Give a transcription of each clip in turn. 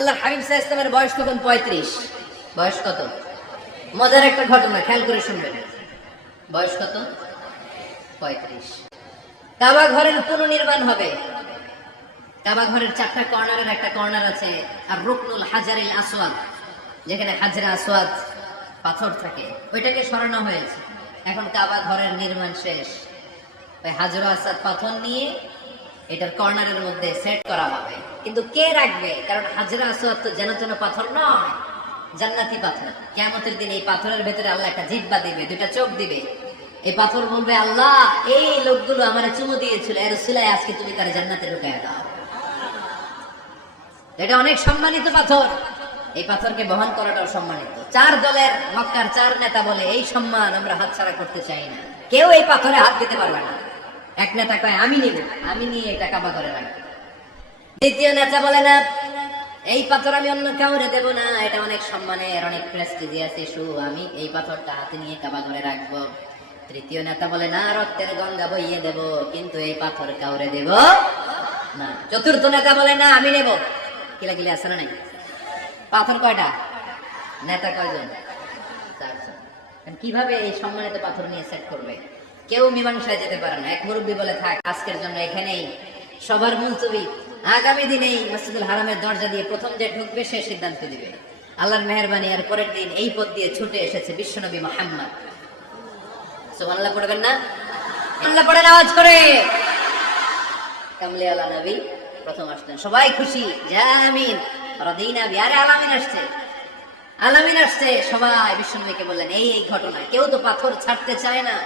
আল্লাহ হাবিব সাল্লাল্লাহু আলাইহি ওয়াসাল্লামের বয়স তখন 35। বয়স কত? মজার একটা ঘটনা, খেয়াল করে শুনবেন। বয়স কত? 35। কাবা ঘরের পুনর্নির্মাণ হবে। কাবা ঘরের 4টা কর্নারের একটা কর্নার আছে আর রুকনুল হাজারিল আসওয়াদ, যেখানে হাজরে আসওয়াদ পাথর থাকে, ওইটাকে সরানো হয়েছে। এখন কাবা ঘরের নির্মাণ শেষ, ওই হাজরে আসওয়াদ পাথর নিয়ে এটার কর্নারের মধ্যে সেট করা হবে। কিন্তু কে রাখবে? কারণ হাজরে আসওয়াদ তো যেন তেন পাথর নয়, জান্নাতি পাথর। কিয়ামতের দিন এই পাথরের ভেতরে আল্লাহ একটা জিহ্বা দিবে, দুটা চোখ দিবে। এই পাথর বলবে, আল্লাহ এই লোকগুলো আমার চুমু দিয়েছিল, এর সিলাই আজকে তুমি তার জান্নাতে ঢুকায় দাও। এটা অনেক সম্মানিত পাথর, এই পাথরকে বহন করাটাও সম্মানিত। 4 দলের মক্কার 4 নেতা বলে, এই সম্মান আমরা হাতছাড়া করতে চাই না, কেউ এই পাথরে হাত দিতে পারবে না। এক নেতা কয়, আমি নিব, আমি নিয়ে এটা কাবা করে রাখবো। দ্বিতীয় নেতা বলে, না, এই পাথর আমি অন্য কাউরে দেব না, এটা অনেক সম্মানের, অনেক প্রেস্টিজিয়াস ইস্যু, আমি এই পাথরটা হাতে নিয়ে কাবা করে রাখবো। তৃতীয় নেতা বলে, না, রক্তের গঙ্গা বইয়ে দেব, কিন্তু এই পাথর কাউরে দেব না। চতুর্থ নেতা বলে, না, আমি নেব। কিলাকিলি আছে না নাই? পাথর কয়টা? নেতা কয়জন? 4 জন। কিভাবে এই সম্মানিত পাথর নিয়ে সেট করবে? কেউ মীমাংসায় যেতে পারে না। এক মুরব্বী বলে, থাক, আজকের জন্য এখানেই সবার মুলতবি, আগামী দিনেই মসজিদুল হারামের দরজা দিয়ে প্রথম যে ঢুকবে সে সিদ্ধান্ত দিবে। আল্লাহর মেহেরবানি, আর পরের দিন এই পথ দিয়ে ছুটে এসেছে বিশ্বনবী মুহাম্মদ। সুবহানাল্লাহ পড়বেন না? আল্লাহ পড়েন আওয়াজ করে। কামলি আলা নবী প্রথম আসলেন, সবাই খুশি, জামিন রাদিনা বি। আরে আলামিন আসছে, আলামিন আসছে। সবাই বিশ্বনবীকে বললেন, এই এই ঘটনা। কেউ তো পাথর ছাড়তে চায় না।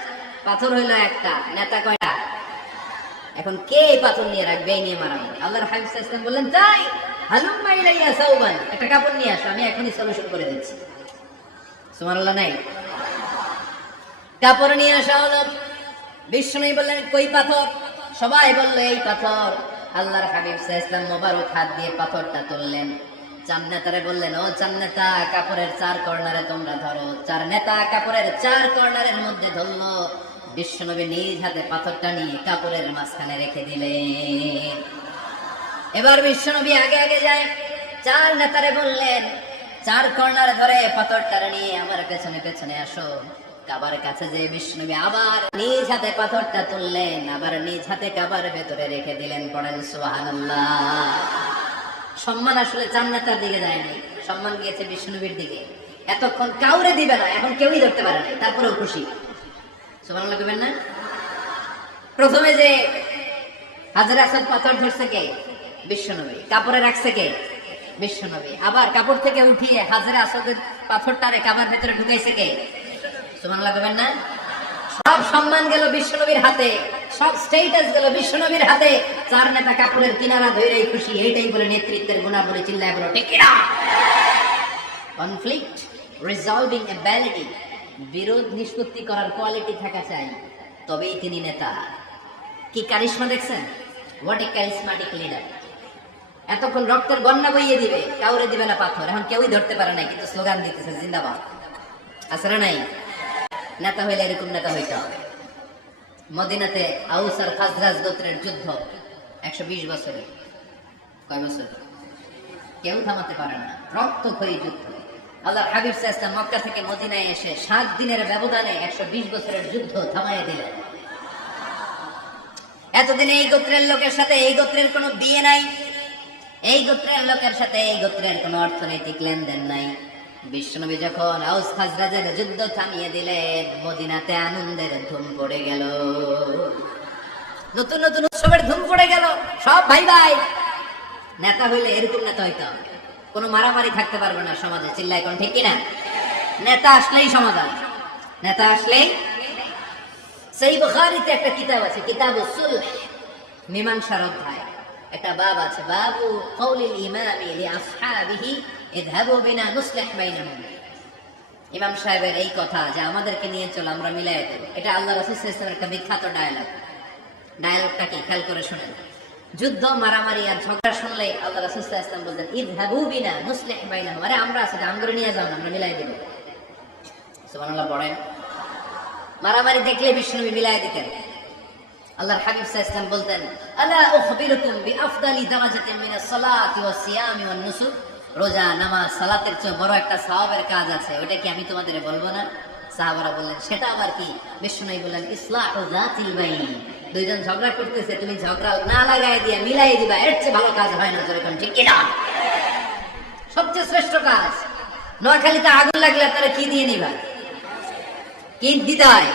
পাথর হইল একটা, নেতা কয়টা? এখন কে এই পাথর নিয়ে রাখবে? এই নিয়ে মারামারি। আল্লাহর হাবিব সাল্লাল্লাহু আলাইহি ওয়াসাল্লাম বললেন, তাই হালুম্মা ইলাইয়া সাওবান, একটা কাপড় নিয়ে আসো, আমি এখনই সলিউশন করে দিচ্ছি। সুবহানাল্লাহ নাই? কাপড় নিয়ে আসা হলো। বিশ্বনবী বললেন, কই পাথর? সবাই বলল, এই পাথর। আল্লাহর হাবিব সাল্লাল্লাহু আলাইহি ওয়াসাল্লাম মোবারক হাত দিয়ে পাথরটা তুললেন। 4 নেতারে বললেন, ও 4 নেতা, কাপড়ের 4 কর্নারে তোমরা ধরো। 4 নেতা কাপড়ের 4 কর্নারের মধ্যে ধরলো। বিশ্বনবী নিজ হাতে পাথরটা নিয়ে কাপড়ের মাঝখানে রেখে দিলেন। এবার বিশ্বনবী আগে আগে যায়। 4 নেতারে বললেন, 4 কর্নারে ধরে পাথরটা নিয়ে আমার পেছনে পেছনে আসো। কাবার কাছে যে বিশ্বনবী আবার নিজ হাতে পাথরটা তুললেন, আবার নিজ হাতে কাবার ভেতরে রেখে দিলেন। পড়েন সুবহানাল্লাহ। সম্মান আসলে 4 নেতার দিকে যায়নি, সম্মান গিয়েছে বিশ্বনবীর দিকে। এতক্ষণ কাউরে দিবে না, এখন কেউই ধরতে পারে না, তারপরেও খুশি। সুবহানাল্লাহ কইবেন না? প্রথমে যে হাজরে আসওয়াদ পাথর ধরছে কে? বিশ্বনবী। কাপড়ে রাখছে কে? বিশ্বনবী। আবার কাপড় থেকে উঠিয়ে হাজরে আসওয়াদের পাথরটারে কাবার ভেতরে ঢুকাইছে কে? সুবহানাল্লাহ কইবেন না? সব সম্মান গেল বিশ্বনবীর হাতে, সব স্ট্যাটাস গেল বিশ্বনবীর হাতে। 4 নেতা কাপড়ের কিনারা ধরেই খুশি। এইটাই বলে নেতৃত্বের গুণাবলী, চিল্লায় বলো ঠিক কিনা? কনফ্লিক্ট রিজলভিং অ্যাবিলিটি, বিরোধ নিষ্পত্তি করার কোয়ালিটি থাকা চাই, তবেই তিনি নেতা। কি কারিশমা দেখছেন? What a charismatic leader. এতক্ষণ রক্তের বন্যা বইয়ে দিবে, কাউরে দিবে না পাথর। এখন কেউই ধরতে পারে না, কিন্তু স্লোগান দিতেছে জিন্দাবাদ। আছে না নাই? নেতা হইলে এরকম নেতা হইতে হবে। মদিনাতে আউস আর খাজরাজ গোত্রের যুদ্ধ 120 বছরে। কয় বছর? কেউ থামাতে পারে না, রক্তক্ষয়ী যুদ্ধ। আল্লাহর হাবিব সাল্লাল্লাহু আলাইহি ওয়াসাল্লাম মক্কা থেকে মদিনায় এসে 7 দিনের ব্যবধানে 120 বছরের যুদ্ধ থামাইয়া দিলেন। এতদিন এই গোত্রের লোকের সাথে এই গোত্রের কোনো বিয়ে নাই, এই গোত্রের লোকের সাথে এই গোত্রের কোনো অর্থনৈতিক লেনদেন নাই। বিশ্বনবী যখন আউস খাজরাজের যুদ্ধ থামিয়ে দিলেন, মদিনাতে আনন্দের ধুম পড়ে গেল, নতুন নতুন উৎসবের ধুম পড়ে গেল। সব ভাই ভাই। নেতা হইলে এরকম নেতা হইতে হবে, কোনো মারামারি থাকতে পারবে না সমাজে। চিল্লায় কোন ঠিক কিনা? নেতা আসলেই সমাধান, নেতা আসলেই। সহিহ বুখারীতে একটা কিতাব আছে, কিতাবুস সুলহ, মীমাংসার অধ্যায়। একটা বাব আছে, বাবু কওলিল ইমামি লিআসহাবিহি ইযহাবু বিনা নুসলিহ বাইনাহুম। ইমাম সাহেবের এই কথা যে আমাদেরকে নিয়ে চলো, আমরা মিলাইয়া দেব, এটা আল্লাহ রাসূল সাল্লাল্লাহু আলাইহি ওয়াসাল্লামের একটা বিখ্যাত ডায়ালগ। ডায়ালগটা কি খেয়াল করে শুনেন। যুদ্ধ, মারামারি আর ঝগড়া শুনলে আল্লাহ রাসূল সাল্লাল্লাহু আলাইহি ওয়াসাল্লাম বলতেন, ইযহাবু বিনা নুসলিহ বাইনাহুম, আরে আমরা আছি, আমগরে নিয়ে যাও না, আমরা মিলাই দেব। সুবহানাল্লাহ পড়েন। মারামারি দেখলে বিশ্বনবী মিলাই দিতেন। আল্লাহর হাবিব সাল্লাল্লাহু আলাইহি ওয়াসাল্লাম বলতেন, আলা উখবিরুকুম বিআফদালি দারাজাতিন মিনাস সালাতি ওয়াস সিয়ামি ওয়ান নুসুক, রোজা নামাজ সালাতের চেয়ে বড় একটা সওয়াবের কাজ আছে, ওটা কি আমি তোমাদের বলবো না? সাহাবারা বললেন সেটা আবার কি? বিষ্ণু বললেন ইসলাহু যাতিল বাইন, দুইজন ঝগড়া করতেছে, তুমি ঝগড়া না লাগাই দিয়ে মিলাই দিবা, এর চেয়ে ভালো কাজ হয় না। যেরকম ঠিক কিনা? সবচেয়ে শ্রেষ্ঠ কাজ। নোয়াখালীতে আগুন লাগলে আপনারা কি দিয়ে নিবা? কি দিতে হয়?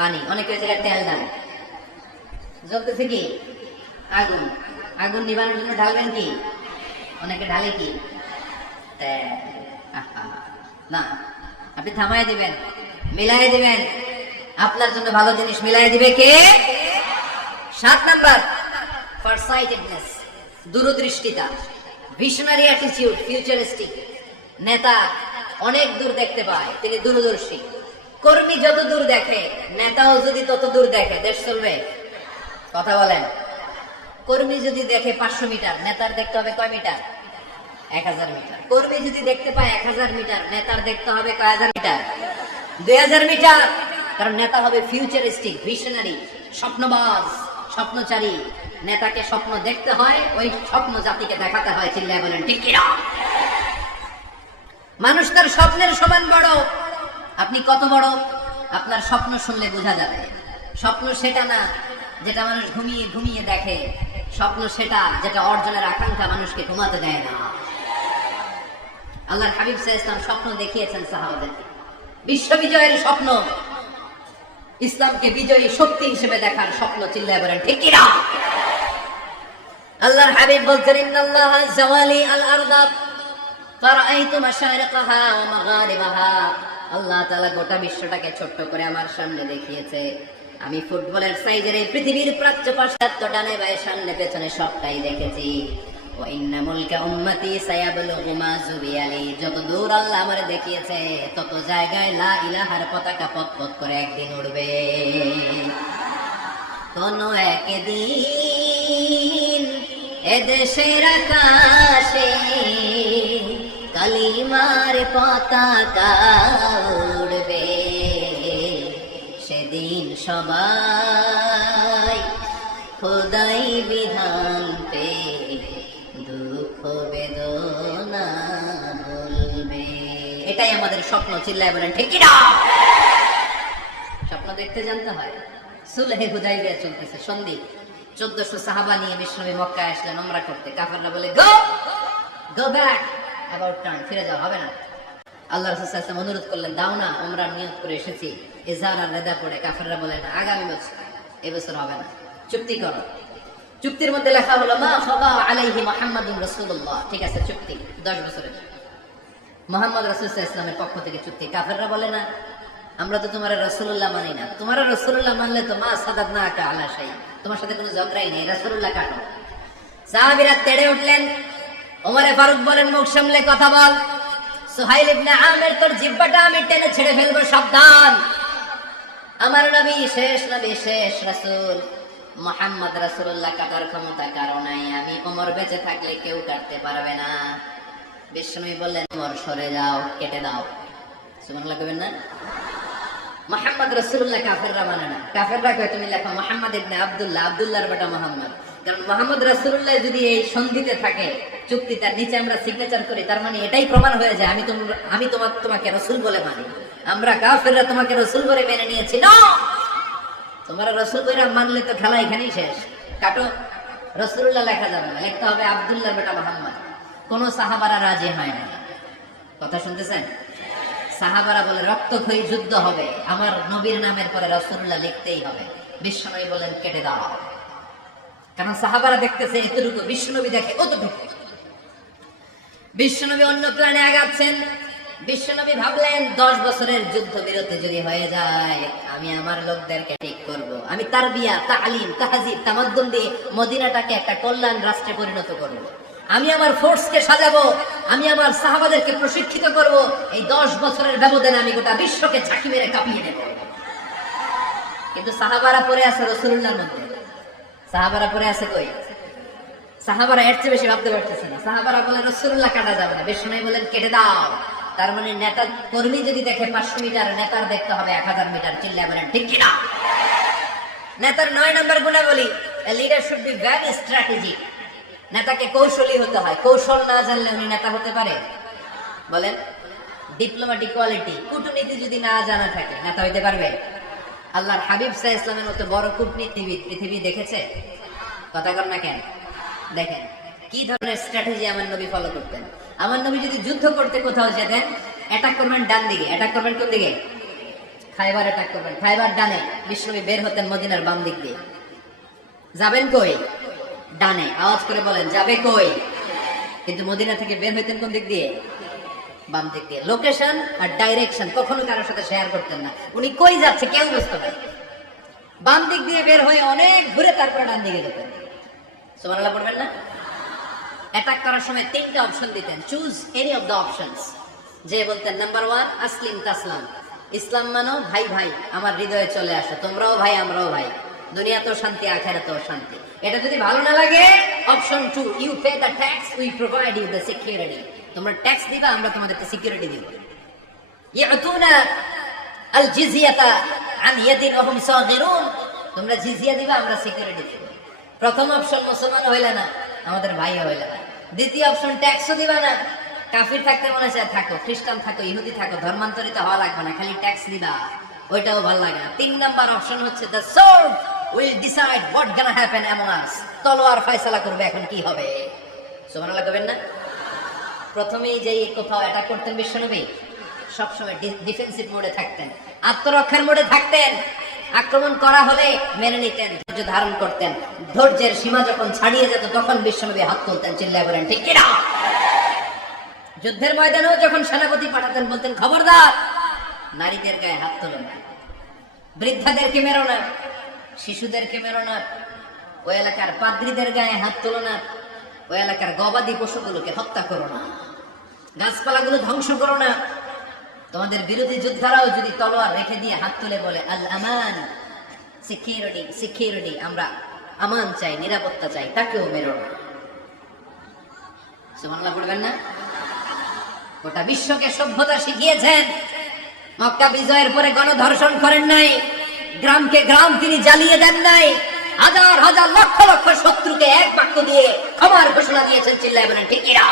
পানি। অনেকে জায়গায় তেল দেন। জ্বলতেছে কি? আগুন। আগুন নিবানোর জন্য ঢালবেন কি? অনেকে ঢালে কি? না, আপনি থামাই দিবেন, মিলাই দিবেন। আপনার জন্য ভালো জিনিস মিলাই দিবে কে? 7 নাম্বার, ফারসাইটেডনেস, দূরদৃষ্টিতা, ভিশনারি অ্যাটিটিউড, ফিউচারিস্টিক। নেতা অনেক দূর দেখতে পায়, তিনি দূরদর্শী। কর্মী যত দূর দেখে, নেতাও যদি তত দূর দেখে, দেশ চলবে? কথা বলেন। কর্মী যদি দেখে 500 মিটার, নেতার দেখতে হবে কয় মিটার? 1000 মিটার। কর্মী যদি দেখতে পায় 1000 মিটার, নেতার দেখতে হবে কয় হাজার মিটার? 2000 মিটার। কারণ নেতা হবে ফিউচারিস্টিক, ভিশনারি, স্বপ্নবাজ, স্বপ্নচারী। নেতাকে স্বপ্ন দেখতে হয়, ওই স্বপ্ন জাতিকে দেখাতে হয়। চিল্লায় বলেন ঠিক কিনা? মানুষ তার স্বপ্নের সমান বড়। আপনি কত বড় আপনার স্বপ্ন শুনলে বোঝা যাবে। স্বপ্ন সেটা না যেটা মানুষ ঘুমিয়ে ঘুমিয়ে দেখে, স্বপ্ন সেটা যেটা অর্জনের আকাঙ্ক্ষা মানুষকে ঘুমাতে দেয় না। আল্লাহর হাবিব সাল্লাল্লাহু আলাইহি ওয়াসাল্লাম স্বপ্ন দেখিয়েছেন সাহাবাদেরকে, বিশ্ব বিজয়ের স্বপ্ন, ইসলামকে বিজয়ী শক্তি হিসেবে দেখার স্বপ্ন। চিল্লায় বলেন ঠিক কিনা? আল্লাহর হাবিব বলতেন ইন্নাল্লাহা জাওয়ালি আল আরদা ফারাআইতু মাশারিকাহা ওয়া মাগারিবাহা। আল্লাহ তাআলা গোটা বিশ্বটাকে ছোট্ট করে আমার সামনে দেখিয়েছে। আমি ফুটবলের সাইজের এই পৃথিবীর প্রাচ্য পাশ্চাত্য ডানে বায়ে সামনে পেছনে সবটাই দেখেছি। ওয়া ইন্না মুলকা উম্মতি সায়াবলুগু মা যুবিয়ালি। যত দূর আল্লাহ আমারে দেখিয়েছে, তত জায়গায় লা ইলাহার পতাকা পতপত করে একদিন উড়বে। কোন একদিন এদেশের আকাশে কালিমার পতাকা উড়বে। সেদিন সবাই খোদাই বিধান পে দুঃখ বেদনা বলবে। এটাই আমাদের স্বপ্ন। চিল্লায় বলেন ঠিক কিনা? স্বপ্ন দেখতে জানতে হয়। সুলহে হুদাইবিয়া চলতেছে, সন্ধি। 1400 সাহাবা নিয়ে বিশ্বনবী মক্কায় আসলেন উমরা করতে। কাফেররা বলে গো ব্যাক, অ্যাবাউট টার্ন, ফিরে যাও, হবে না। আল্লাহ রাসূল সাল্লাল্লাহু আলাইহি ওয়াসাল্লাম অনুরোধ করলেন, দাও না, উমরার নিয়ত করে এসেছি। ইজহার আর রিদা পড়ে কাফেররা বলে না, আগামী বছর, এই বছর হবে না, চুক্তি করো। চুক্তির মধ্যে লেখা হলো মা ফাদা আলাইহি মুহাম্মাদুর রাসূলুল্লাহ। ঠিক আছে, চুক্তি 10 বছরের, মুহাম্মদ রাসূল সাল্লাল্লাহু আলাইহি ওয়াসাল্লামের পক্ষ থেকে চুক্তি। কাফেররা বলে না, আমরা তো তোমার রাসূলুল্লাহ মানি না। তোমার রাসূলুল্লাহ মানলে তো মা সাদাদনাকা আলা শাই, তোমার সাথে কোনো ঝগড়াই নেই, রাসূলুল্লাহ কাটো। সাহাবীরা তেড়ে উঠলেন। ওমরে ফারুক বলেন, মুখ সামলে কথা বল। সুহাইল ইবনে আমির, তোর জিহ্বাটা আমি টেনে ছেড়ে ফেলবো, সাবধান। আমার নবী শেষ নবী, শেষ রাসূল মুহাম্মদ রাসূলুল্লাহ কাটার ক্ষমতা কারো নাই। আমি ওমর বেঁচে থাকলে কেউ কাটতে পারবে না। বিশ্বনবী বললেন, ওমর সরে যাও, কেটে দাও। সুবহানাল্লাহ কইবেন না? মুহাম্মদ রাসূলুল্লাহ কাফেররা মানে না। কাফেররা কয় তুমি লেখো মুহাম্মদ ইবনে আব্দুল্লাহ, আব্দুল্লাহর বেটা মুহাম্মদ। কারণ মুহাম্মদ রাসূলুল্লাহ যদি এই সন্ধিতে থাকে, চুক্তি, তার নিচে আমরা সিগনেচার করি, তার মানে এটাই প্রমাণ হয়ে যায় আমি তোমাকে রাসূল বলে মানি। আমরা কাফেররা তোমাকে রাসূল বলে মেনে নিয়েছি। না, তোমরা রাসূল কইরা মানলে তো খেলা এখানেই শেষ। কাটো, রাসূলুল্লাহ লেখা যাবে না, লিখতে হবে আব্দুল্লাহর বেটা মুহাম্মদ। কোন সাহাবারা রাজি হয় না। কথা শুনতেছেন? সাহাবারা বলে রক্তক্ষয়ী যুদ্ধ হবে, আমার নবীর নামের পরে রাসূলুল্লাহ লিখতেই হবে। বিশ্বনবী বলেন কেটে দাও। কারণ সাহাবারা দেখতেছে এতটুকু, বিশ্বনবী দেখে কতটুকু। বিশ্বনবী অন্য প্ল্যানে আগাচ্ছেন। বিশ্বনবী ভাবলেন 10 বছরের যুদ্ধ বিরতি যদি হয়ে যায়, আমি আমার লোকদেরকে ঠিক করব। আমি তারবিয়া, তালিম, তাহজিব, তামাদ্দুন দিয়ে মদিনাটাকে একটা কল্যাণ রাষ্ট্রে পরিণত করব। আমি আমার ফোর্সকে সাজাবো, আমি আমার সাহাবাদেরকে প্রশিক্ষিত করব। এই 10 বছরের ব্যবধানে আমি গোটা বিশ্বকে ঝাঁকি মেরে কাঁপিয়ে দেব। কিন্তু সাহাবারা পড়ে আছে রাসূলুল্লাহর মধ্যে। সাহাবারা পড়ে আছে কই? সাহাবারা এর চেয়ে বেশি ভাবতে পারতেছে না। সাহাবারা বলে রাসূলুল্লাহ কাটা যাবে না। বিশ্বনবী বলেন কেটে দাও। তার মানে নেতা কর্মী যদি দেখে 500 মিটার, নেতার দেখতে হবে 1000 মিটার। চিল্লায় বলেন ঠিক কিনা? নেতার 9 নম্বর গুণাবলী, a leader should be very strategic. নেতাকে কৌশলী হতে হয়, কৌশল না জানলে উনি নেতা হতে পারে? বলেন, ডিপ্লোম্যাটিক কোয়ালিটি, কূটনীতি যদি না জানা থাকে নেতা হইতে পারবে? আল্লাহর হাবিব সাল্লাল্লাহু আলাইহি ওয়াসাল্লামের মতো বড় কূটনীতিবিদ পৃথিবী দেখেছে? কথা কর না কেন? দেখেন কি ধরনের স্ট্র্যাটেজি আমার নবী ফলো করতেন। আমার নবী যদি যুদ্ধ করতে কোথাও যেতেন, অ্যাটাক করবেন ডান দিকে, অ্যাটাক করবেন কোন দিকে? খায়বার অ্যাটাক করবেন, খায়বার ডানে, বিশ্বনবী বের হতেন মদিনার বাম দিক দিয়ে। যাবেন কই? ডানে। আওয়াজ করে বলেন, যাবে কই? কিন্তু মদিনা থেকে বের হইতেন কোন দিক দিয়ে? বাম দিক দিয়ে। লোকেশন আর ডাইরেকশন কখনো কারোর সাথে শেয়ার করতেন না। উনি কই যাচ্ছে কেউ বুঝতে পারে। বাম দিক দিয়ে বের হয়ে অনেক ঘুরে তারপরে ডান দিকে যেতেন। সুবহানাল্লাহ পড়বেন না? অ্যাটাক করার সময় তিনটা অপশন দিতেন, choose any of the options. যে বলতেন নাম্বার 1 আসলিম তাসলাম, ইসলাম মানো, ভাই ভাই আমার হৃদয়ে চলে আসো, তোমরাও ভাই আমরাও ভাই, দুনিয়াতেও শান্তি আখিরাতেও শান্তি। এটা যদি ভালো না লাগে, option 2 you pay the tax, we provide you the security. তোমরা ট্যাক্স দিবা, আমরা তোমাদেরকে সিকিউরিটি দিব। ইয়াতুনা আল জিজিয়াতা আন ইয়াদিন ওয়া হুম সাগিরুন, তোমরা জিজিয়া দিবা, আমরা সিকিউরিটি দিব। প্রথম অপশন মুসলমান হইলে না, আমাদের ভাই হইলে না। দ্বিতীয় অপশন ট্যাক্সও দিবা না, কাফির থাকতে মনে চায় থাকো, খ্রিস্টান থাকো, ইহুদি থাকো, ধর্মান্তরিত হওয়া লাগবে না, খালি ট্যাক্স দিবা, ওইটাও ভালো লাগে না। 3 নাম্বার অপশন হচ্ছে the sword will decide what gonna happen among আস, তলোয়ার ফয়সালা করবে এখন কি হবে। সুবহানাল্লাহ কইবেন না? প্রথমেই যেই কোথাও অ্যাটাক করতেন বিশ্বনবী, সবসময় ডিফেন্সিভ মোডে থাকতেন, আত্মরক্ষার মোডে থাকতেন। আক্রমণ করা হলে মেনে নিতেন, ধৈর্য ধারণ করতেন। ধৈর্যের সীমা যখন ছাড়িয়ে যেত তখন বিশ্বনবী হাত তুলতেন, চিল্লায় বলেন ঠিক কিনা? যুদ্ধের ময়দানেও যখন সেনাপতি পাঠাতেন বলতেন খবরদার নারীদের গায়ে হাত তোলো না, বৃদ্ধাদেরকে মেরো না, শিশুদেরকে মেরো না, ওই এলাকার পাদ্রীদের গায়ে হাত তোলো না, ওই এলাকার গবাদি পশুগুলোকে হত্যা করো না, গাছপালাগুলো ধ্বংস করো না। তোমাদের বিরোধী যোদ্ধারাও যদি তলোয়ার রেখে দিয়ে হাত তুলে বলে আল আমান, সিকিউরিটি সিকিউরিটি, আমরা আমান চাই, নিরাপত্তা চাই, তাকেও মেরো না। সুবহানাল্লাহ পড়বেন না? গোটা বিশ্বকে সভ্যতা শিখিয়েছেন। মক্কা বিজয়ের পরে গণধর্ষণ করেন নাই, গ্রামকে গ্রাম তিনি জ্বালিয়ে দেন নাই, হাজার হাজার লক্ষ লক্ষ শত্রুকে এক বাক্য দিয়ে ক্ষমার ঘোষণা দিয়েছেন, চিল্লায় বলেন ঠিক কিনা?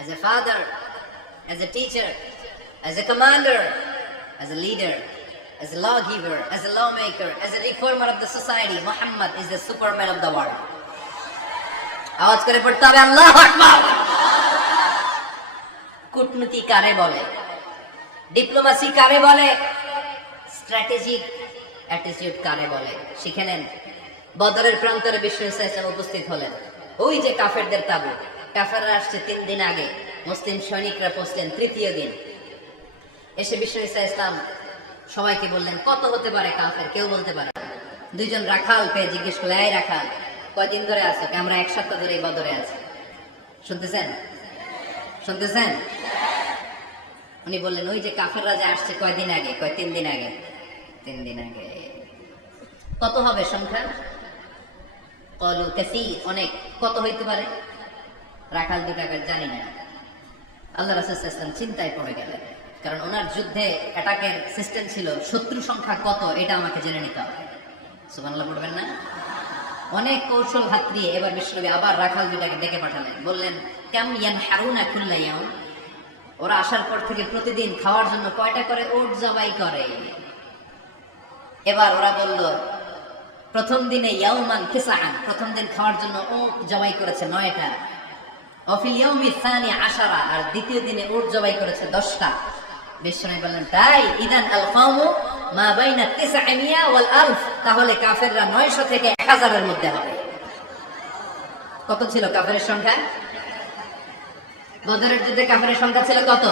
As a father, as a teacher, as a commander, as a leader, as a lawgiver, as a lawmaker, as a reformer of the society, Muhammad is the superman of the world. আওয়াজ করে পড়তে হবে আল্লাহু আকবার। কূটনীতি কারে বলে? Diplomacy কারে বলে? স্ট্র্যাটেজিক অ্যাটিটিউড কারে বলে? শিখে নেন। বদরের প্রান্তরে বিশ্ব ইসলাম উপস্থিত হলেন। ওই যে কাফেরদের তাবু, কাফেররা আসছে 3 দিন আগে, মুসলিম সৈনিকরা পৌঁছলেন 3য় দিন। এসে বিশ্ব ইসলাম সবাইকে বললেন কত হতে পারে কাফের, কেউ বলতে পারে না। 2 জন রাখাল পেয়ে জিজ্ঞেস করলে, এই রাখাল কয়দিন ধরে আছো? আমরা 1 সপ্তাহ ধরে এই বদরে আছি। শুনতেছেন? শুনতেছেন? উনি বললেন ওই যে কাফেররা যে আসছে কয়দিন আগে? কয় 3 দিন আগে। 3 দিন আগে। কত হবে সংখ্যা? কলু কাসীর, অনেক। কত হইতে পারে? রাখাল 2 টাকা জানি না। আল্লাহ রাসূল সাল্লাল্লাহু আলাইহি ওয়াসাল্লাম চিন্তায় পড়ে গেলেন, কারণ ওনার যুদ্ধে অ্যাটাকের সিস্টেম ছিল শত্রু সংখ্যা কত এটা আমাকে জেনে নিতে হবে। সুবহানাল্লাহ পড়বেন না? অনেক কৌশল হাত দিয়ে এবার বিশ্বনবী আবার রাখাল 2টাকে ডেকে পাঠালেন, বললেন কাম ইয়ানহারুনা কুল্লা ইয়াউম, ওরা আসার পর থেকে প্রতিদিন খাওয়ার জন্য কয়টা করে উট জবাই করে? এবার ওরা বলল প্রথম দিনে ইয়াউমান কিসাআন, প্রথম দিন খাওয়ার জন্য উট জবাই করেছে 9টা। অফিল ইয়াউমি সানি 10, আর দ্বিতীয় দিনে উট জবাই করেছে 10টা। বিশ্বনবী বললেন তাই ইদান আল কওমু মা বাইনা 900 ওয়াল 1000, তাহলে কাফেররা 900 থেকে 1000 এর মধ্যে হবে। কত ছিল কাফেরের সংখ্যা? বদরের যুদ্ধে কাফেরের সংখ্যা ছিল কত?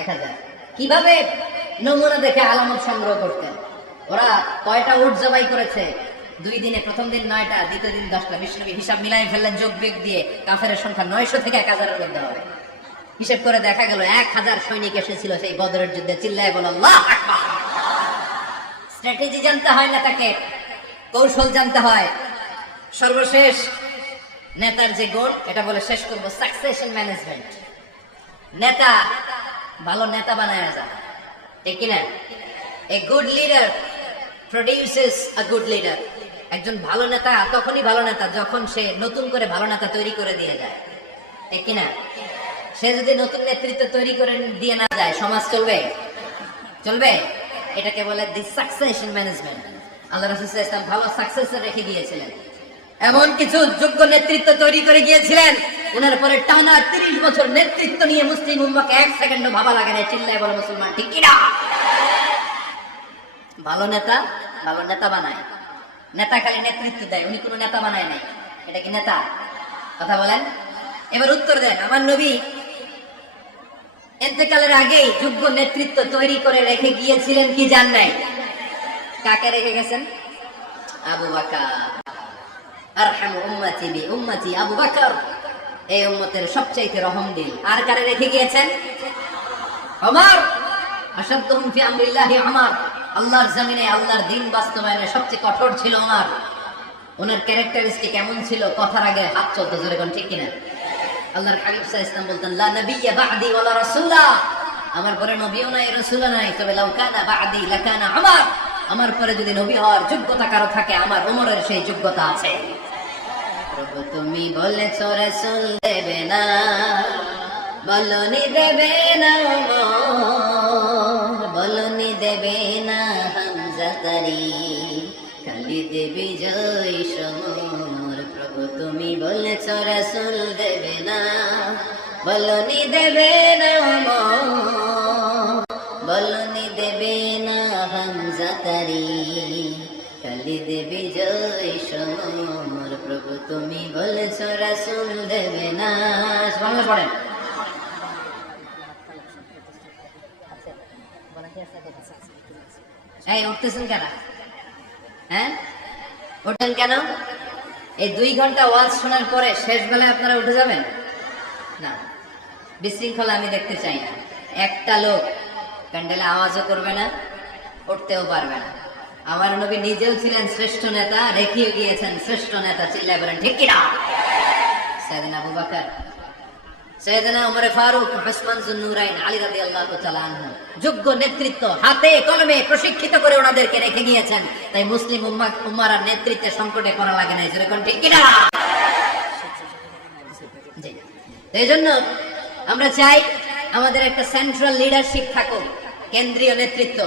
1000। কিভাবে নমুনা দেখে আলামত সংগ্রহ করতেন? ওরা কয়টা উট জবাই করেছে? 2 দিনে, প্রথম দিন 9টা, দ্বিতীয় দিন 10টা। বিশ্বনবী হিসাব মিলাই ফেললেন যোগ বিয়োগ দিয়ে, কাফেরের সংখ্যা 900 থেকে 1000 এর মধ্যে হবে। হিসাব করে দেখা গেল 1000 সৈনিক এসেছিল সেই বদরের যুদ্ধে। চিল্লায় বলো আল্লাহু আকবার। স্ট্র্যাটেজি জানতে হয় না, তাকে কৌশল জানতে হয়। সর্বশেষ নেতার যে গুণ, এটা বলে শেষ করব, সাকসেশন ম্যানেজমেন্ট। নেতা ভালো নেতা বানায় যায়, ঠিক কিনা? A good leader produces a good leader. একজন ভালো নেতা তখনই ভালো নেতা যখন সে নতুন করে ভালো নেতা তৈরি করে দিয়ে যায়, ঠিক কিনা? সে যদি নতুন নেতৃত্ব তৈরি করে দিয়ে না যায়, সমাজ চলবে? চলবে? এটাকে বলে দি সাকসেশন ম্যানেজমেন্ট। আল্লাহ রাসূল সাল্লাল্লাহু আলাইহি ওয়াসাল্লাম ভালো সাকসেসর রেখে গিয়েছিলেন, এমন কিছু যোগ্য নেতৃত্ব তৈরি করে গিয়েছিলেন, ওনার পরে টানা 30 বছর নেতৃত্ব নিয়ে মুসলিম উম্মাহকে এক সেকেন্ডও ভাবা লাগে না। চিল্লায় বলো মুসলমান, ঠিক কিনা? ভালো নেতা বানায়। নেতা খালি নেতৃত্ব দেয়, উনি কোনো নেতা বানায় নাই। এটা কি নেতা? কথা বলেন। এবার উত্তর দেন। আমার নবী ইন্তেকালের আগেই যোগ্য নেতৃত্ব তৈরি করে রেখে গিয়েছিলেন কি জান নাই? কাকে রেখে গেছেন? আবু বকর। আরহামু উম্মতি বি উম্মতি আবু বকর, এই উম্মতের সবচাইতে রহমদিল। আর কারে রেখে গিয়েছেন? ওমর। আশাদ্দুহুম ফি আমরিল্লাহি ওমর, আল্লাহর জমিনে আল্লাহর দ্বীন বাস্তবায়নে সবচেয়ে কঠোর ছিল ওমর। ওনার ক্যারেক্টারিস্টিক এমন ছিল, কথার আগে হাত চলতো, জোরে কোন ঠিক কিনা? আল্লাহর হাবিব সাল্লাল্লাহু আলাইহি ওয়াসাল্লাম বলতেন, লা নাবিয়্যা বা'দি ওয়ালা রাসূলা, আমার পরে নবীও নাই রাসূলও নাই, তবে লাউ কানা বা'দি লাকানা ওমর, আমার পরে যদি নবী হওয়ার যোগ্যতা কারো থাকে, আমার ওমরের সেই যোগ্যতা আছে। প্রভু তুমি বলেছো রাসূল দেবে না, বলনি দেবে না ওমর, বলনি দেবে না হামজা তারি, খালি দেবী জয় সমর। প্রভু তুমি বলেছো রাসূল দেবে না, বলনি দেবে না ওমর, বলনি দেবে না হামজা তারি, খালি দেবী জয় সমর। প্রভু তুমি বলেছো রাসূল দেবে না। বাংলা পড়েন। এই উঠতেছেন কেন? হ্যাঁ, উঠেন কেন? এই 2 ঘন্টা ওয়াজ শোনার পরে শেষ বেলায় আপনারা উঠে যাবেন না? বিশৃঙ্খলা আমি দেখতে চাই না। একটা লোক প্যান্ডেলে আওয়াজও করবে না, উঠতেও পারবে না। আমার নবী নিজেও ছিলেন শ্রেষ্ঠ নেতা, রেখেও গিয়েছেন শ্রেষ্ঠ নেতা। চিল্লায় বলেন ঠিক কিনা? সাইয়েদনা আবু বকর, সাইয়েদনা ওমর ফারুক, উসমান যুন্নুরাইন, আলী রাদিয়াল্লাহু তাআলা আনহু যোগ্য নেতৃত্ব হাতে কলমে প্রশিক্ষিত করে ওনাদেরকে রেখে গিয়েছেন। তাই মুসলিম উম্মাহর নেতৃত্বের সংকটে পড়া লাগে না, যেরকম ঠিক কিনা? জি, এই জন্য আমরা চাই আমাদের একটা সেন্ট্রাল লিডারশিপ থাকুক, কেন্দ্রীয় নেতৃত্ব,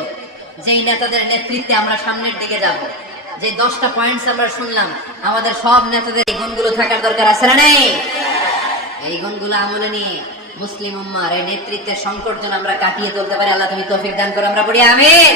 যেই নেতাদের নেতৃত্বে আমরা সামনের দিকে যাব। যে 10টা পয়েন্টস আমরা শুনলাম, আমাদের সব নেতাদের এই গুণগুলো থাকার দরকার আছে না নেই? এই গুণগুলো আমলে নিয়ে মুসলিম উম্মাহর এই নেতৃত্বের সংকট যেন আমরা কাটিয়ে তুলতে পারি। আল্লাহ তুমি তৌফিক দান করো, আমরা পড়ি আমিন।